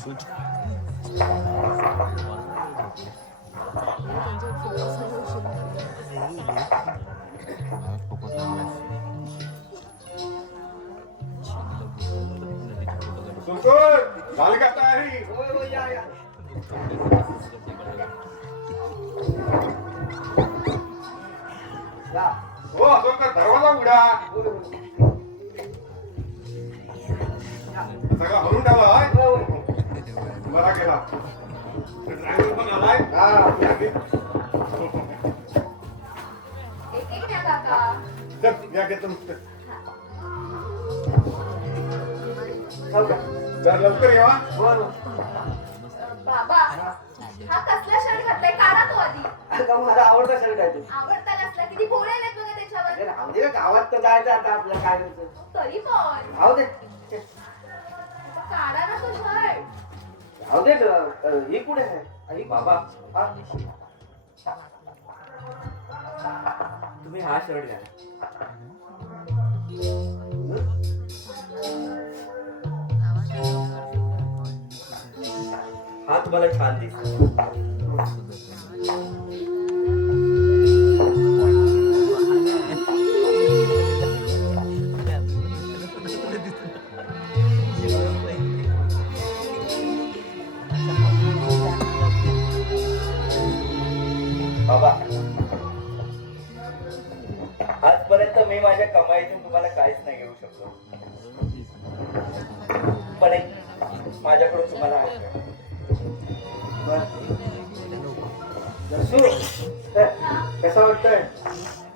सुलकर झाली का तयारी? होय होय या या या. हो सुलकर दरवाजा उघडा. सगळा भरून ठेवला आहे. होय, होय. बरा गेला. ड्रायव्हर पण आलाय. एक एक द्या काका. चल या घेतो. हो का? जरा लवकर येवा. बरं. बाबा हा कसला शर्ट घातलाय काढा तो आधी. आता माझा आवडता शर्ट आहे तो. आवडता नसला किती बोळे आहेत बघा त्याच्यावर. अरे राहू दे, गावात तर जायचं आता आपलं काय होतं. तरी पण राहू दे काढा ना तो शर्ट. राहू दे. ही कुठे आहे? आई बाबा हा? तुम्ही हा शर्ट घ्या. हा तुम्हाला छान दिसतो. बाबा आजपर्यंत मी माझ्या कमाईतून तुम्हाला काहीच नाही घेऊ शकलो, पण एक माझ्याकडून तुम्हाला हा shirt. दर्शू, कसं वाटतंय?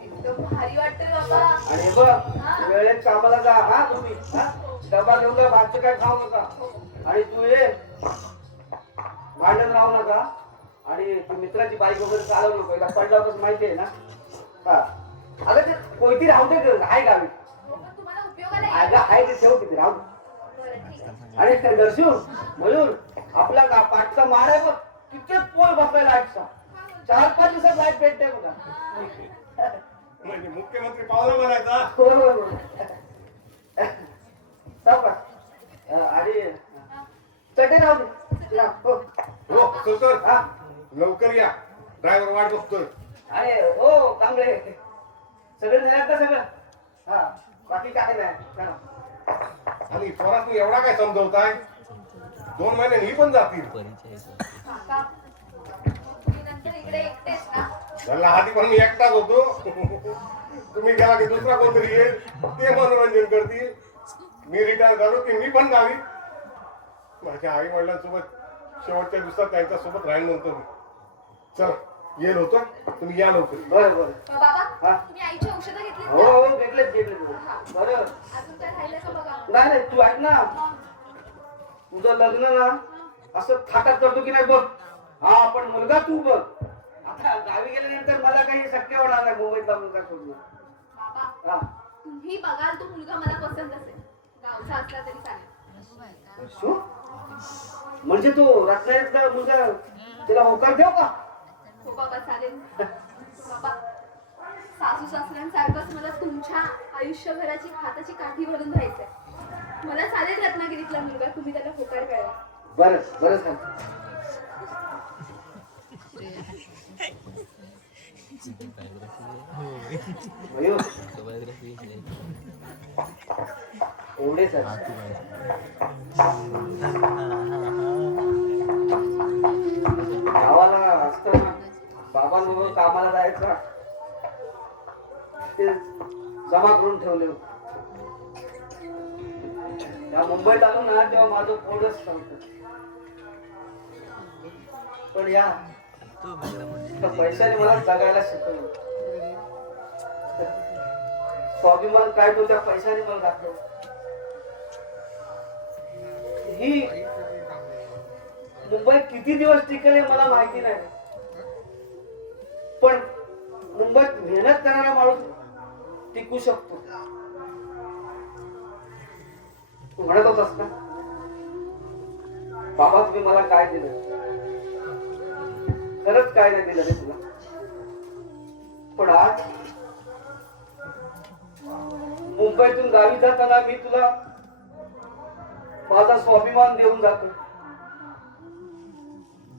एकदम भारी वाटतंय बाबा. आणि बघ वेळेत कामाला जा हा तुम्ही. हा? डबा घेऊन जा, भातचं काय खाऊ नका. आणि तू ये भांडत राहू नका. आणि तू मित्राची बाईक वगैरे चालवू नको. एकदा पडल्यावरच माहिती आहे ना. हा अगं ते कोणती राहू दे आहे गावी. हो, पण तुम्हाला उपयोगाला येईल. अगं आहे ते ठेव किती राहू दे. बरं, ठीक आहे. आणि ते दर्शू मयूर आपला पाठचा मार आहे बघ किती पोल बसलाय लाईटचा. 4-5 दिवसात लाईट भेटते बघा. म्हणजे मुख्यमंत्री पावलं म्हणायचा. हो हो हो. आणि चटे राहू दे. या, हो. हो सुलकर हा लवकर या. ड्रायव्हर वाट बघतोय. अरे हो कांबळे सगळं नेल्यात का सगळं. हा बाकी काय नाही चला. आणि पोरात एवढा काय समजवताय? 2 महिन्यांनी ही पण जातील. काका, तुम्ही नंतर इकडे एकटेच ना. त्याला आधी पण मी एकटाच होतो. तुम्ही गेला की दुसरा कोणतरी येईल, ते मनोरंजन करतील. मी रिटायर झालो की मी पण गावी माझ्या आई वडिलांसोबत शेवटच्या दिवसात त्यांच्या सोबत राहील नव्हतं मी. चल येईल होतो, तुम्ही या लवकर. बरं बरं. बाबा हा? तुम्ही आईची औषधं घेतली हो हो घेतलेत घेतलेत. बरं अजून काय राहिलं का बघा. नाही नाही तू ऐक ना. तुझं लग्न ना असं थाटात करतो की नाही बघ. हा पण मुलगा तू बघ. आता गावी गेल्यानंतर मला काही शक्य होणार नाही मुंबईतला मुलगा सोडणं. बाबा हा तुम्ही बघाल तो मुलगा मला पसंत असेल. गावचा असला तरी चालेल. शो? म्हणजे तो रत्नागिरीतला मुलगा तिला होकार देऊ का? हो बाबा चालेल. बाबा सासू सासऱ्यांसारखंच मला तुमच्या आयुष्यभराची हाताची काठी भरून राहायचंय. मला चालेल रत्नागिरीतला मुलगा, तुम्ही त्याला होकार कळवा. बरं बरं सांग. अयो, एवढेच आहे. गावाला असताना बाबांबरोबर कामाला जायचं ते जमा करून ठेवले. त्या मुंबईत आलो ना तेव्हा माझं पोटच नव्हतं. पण या त्या पैशाने मला जगायला शिकवलं. स्वाभिमान काय तो त्या पैशाने मला दाखवलं. ही मुंबईत किती दिवस टिकेल मला माहिती नाही, पण मुंबईत मेहनत करणारा माणूस टिकू शकतो. तू म्हणत होतास का बाबा तुम्ही मला काय दिलं? खरंच काय नाही दिलं रे तुला. पण आज मुंबईतून गावी जाताना मी तुला माझा स्वाभिमान देऊन जातो.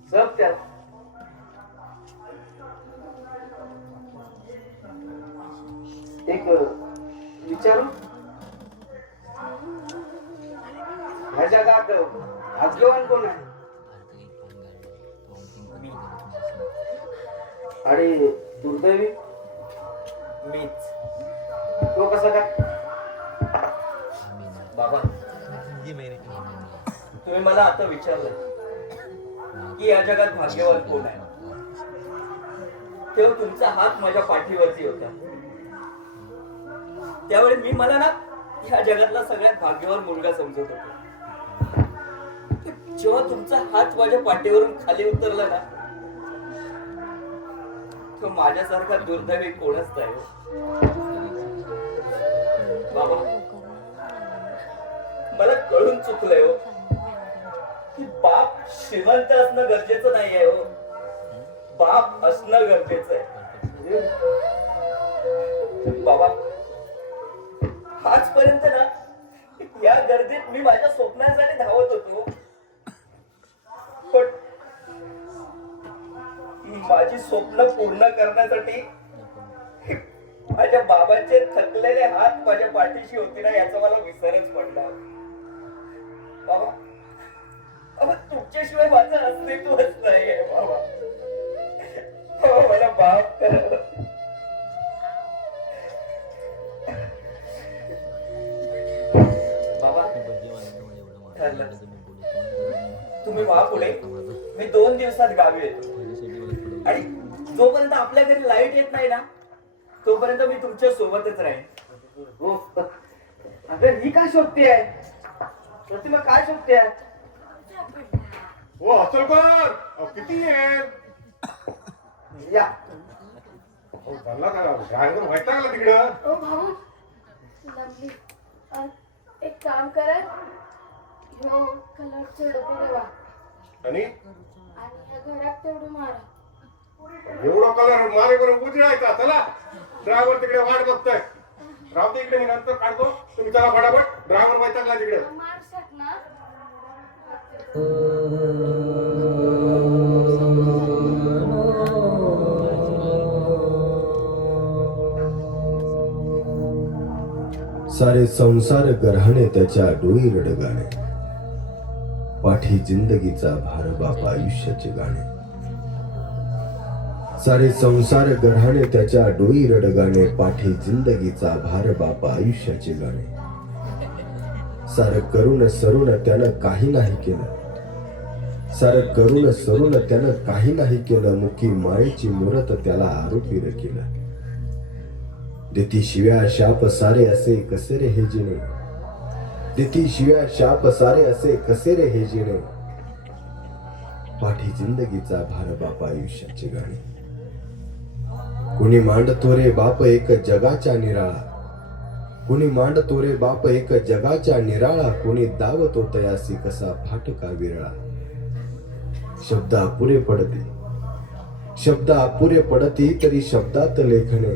सब त्यात. एक विचारू, ह्या जगात भाग्यवान कोण आहे? आणि दुर्दैवी मीच. तो कसा काय? बाबा, तुम्ही मला आता विचारलं की या जगात भाग्यवान कोण आहे, तेव्हा तुमचा हात माझ्या पाठीवरती होता. त्यावेळी मी मला ना ह्या जगातला सगळ्यात भाग्यवान मुलगा समजत होतो. जेव्हा तुमचा हात माझ्या पाठीवरून खाली उतरला ना, तो माझ्यासारखा दुर्दैवी कोणच नाही. बाबा, मला कळून चुकलंय हो की बाप श्रीमंत असणं गरजेचं नाहीये हो, बाप असणं गरजेचं आहे. बाबा, आजपर्यंत ना या गर्दीत मी माझ्या स्वप्नांसाठी धावत होतो, पण माझी स्वप्न पूर्ण करण्यासाठी माझ्या बाबांचे थकलेले हात माझ्या पाठीशी होते ना, याचा मला विसरच पडला. बाबा, बाबा, तुमच्याशिवाय माझं अस्तित्वच नाहीये बाबा. बाबा, मला माफ करा. बाबा, ठरलं. तुम्ही व्हा पुढे, मी 2 दिवसात गावी येतो. आणि जोपर्यंत आपल्या घरी लाईट येत नाही ना, तोपर्यंत मी तुमच्या सोबतच राहीन. हो. अगं ही काय शोधते आहे? प्रतिभा काय शोधते आहे? हो अचलकर, किती आहे? या. चालला का ड्रायव्हर व्हायचा का तिकडं? ओ भाऊ, लवली. एक काम करा, ह्यो कलरचे डबे देवा आणि आणि या घरात तेवढं मारा. एवढा कलर मारे बरोबर उजळायचा. चला, ड्रायव्हर तिकडे वाट बघतोय. राहू दे इकडे, मी नंतर काढतो. तुम्ही चला फटाफट, ड्रायव्हर व्हायचा तिकडे. मारशात ना. सारे संसार गऱ्हाणे त्याच्या डोई रडगाणे, पाठी जिंदगीचा भार बाप आयुष्याचे गाणे. सारे संसार गऱ्हाणे त्याच्या डोई रडगाणे, पाठी जिंदगीचा भार बाप आयुष्याचे गाणे. सार करून सरून त्यानं काही नाही केलं, सार करून सरून त्यानं काही नाही केलं, मुकी मायेची मुरत त्याला आरोपीर केलं. देती शिव्या शाप सारे असे कसे रे हे जिणे, देती शिव्या शाप सारे असे कसे रे हे जिणे, पाठी जिंदगीचा भार बाप आयुष्याचे गाणे. कुणी मांडतो रे बाप एक जगाच्या निराळा, कुणी मांडतो रे बाप एक जगाच्या निराळा, कुणी दावतो तयासी कसा फाटका विरळा. शब्द अपुरे पडते, शब्द अपुरे पडती तरी शब्दात लेखणे,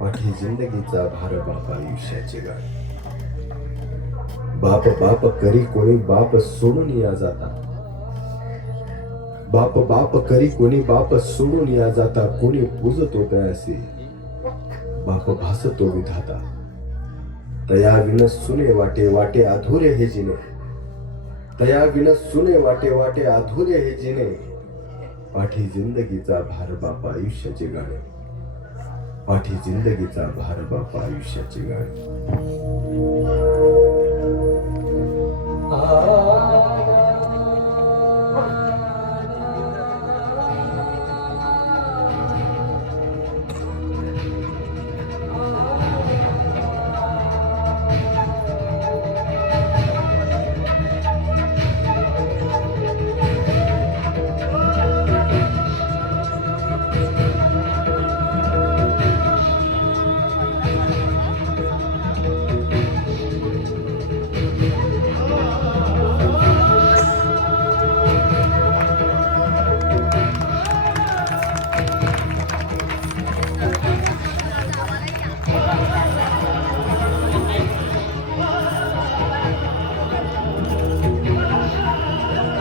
पाठी जिंदगीचा भार बाप आयुष्याचे गाणे. बाप बाप करी कोणी बाप सोडून या जाता, बाप बाप करी कोणी बाप सोडून या जाता, कोणी पूजतो तयासी बाप भासतो विधाता. तया विन सुने वाटे वाटे अधुरे हे जिने, तया विन सुने वाटे वाटे अधुरे हे जिने, पाठी जिंदगीचा भार बाप आयुष्याचे गाणे, पाठी जिंदगीचा भार बाप आयुष्याचे गाणे.